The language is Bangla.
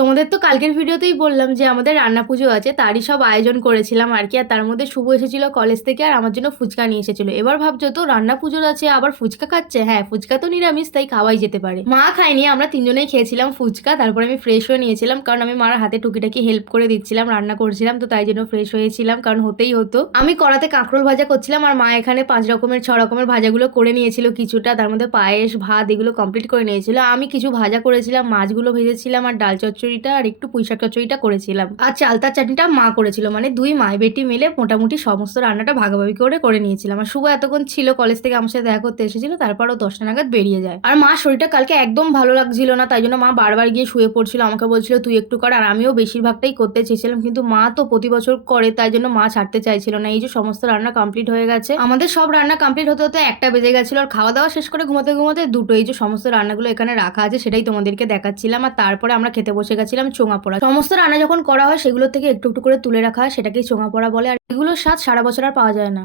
তোমাদের তো কালকের ভিডিওতেই বললাম যে আমাদের রান্না পুজো আছে, তারই সব আয়োজন করেছিলাম আর কি। আর তার মধ্যে শুভ এসেছিল কলেজ থেকে, আর আমার জন্য ফুচকা নিয়ে এসেছিল। এবার ভাবছো তো রান্না পুজোর আছে আবার ফুচকা খাচ্ছে। হ্যাঁ, ফুচকা তো নিরামিষ, তাই খাওয়াই যেতে পারে। মা খায়নি, আমরা তিনজনেই খেয়েছিলাম ফুচকা। তারপরে আমি ফ্রেশ হয়ে নিয়েছিলাম, কারণ আমি মার হাতে টুকিটাকি হেল্প করে দিচ্ছিলাম, রান্না করছিলাম তো তাই জন্য ফ্রেশ হয়েছিলাম, কারণ হতেই হতো। আমি কড়াতে কাঁকরোল ভাজা করছিলাম, আর মা এখানে 5 রকমের 6 রকমের ভাজাগুলো করে নিয়েছিল কিছুটা, তার মধ্যে পায়েস ভাত এগুলো কমপ্লিট করে নিয়েছিল। আমি কিছু ভাজা করেছিলাম, মাছগুলো ভেজেছিলাম, আর ডাল চচ্চড়িটা আর একটু পুঁইশাক চচ্চড়িটা করেছিলাম। আর চালতার চাটনিটা মা করেছিল, মানে দুই মাই বেটি মিলে মোটামুটি সমস্ত রান্নাটা ভাগাভাগি করে নিয়েছিলাম। আর শুভ এতক্ষণ ছিল, কলেজ থেকে আমার সাথে দেখা করতে এসেছিল, তারপরও 10টা নাগাদ বেরিয়ে যায়। আর মা শরীরটা কালকে একদম ভালো লাগছিল না, তাই জন্য মা বারবার গিয়ে শুয়ে পড়ছিল, আমাকে বলছিল তুই একটু কর। আর আমিও বেশিরভাগটাই করতে চেয়েছিলাম, কিন্তু মা তো প্রতি বছর করে, তাই জন্য মা ছাড়তে চাইছিল না। এই যে সমস্ত রান্না কমপ্লিট হয়ে গেছে, আমাদের সব রান্না কমপ্লিট হতে হতে 1টা বেজে গেছিল, আর খাওয়া দাওয়া শেষ করে ঘুমাতে ঘুমাতে 2টো। এই যে সমস্ত রান্নাগুলো এখানে রাখা আছে সেটাই তোমাদেরকে দেখাচ্ছিলাম। আর তারপরে আমরা খেতে বসে গেছিলাম চোঙা পোড়া। সমস্ত রান্না যখন করা হয় সেগুলো থেকে একটু একটু করে তুলে রাখা হয়, সেটাকেই চোঙা পোড়া বলে। আর এগুলোর স্বাদ সারা বছর আর পাওয়া যায় না।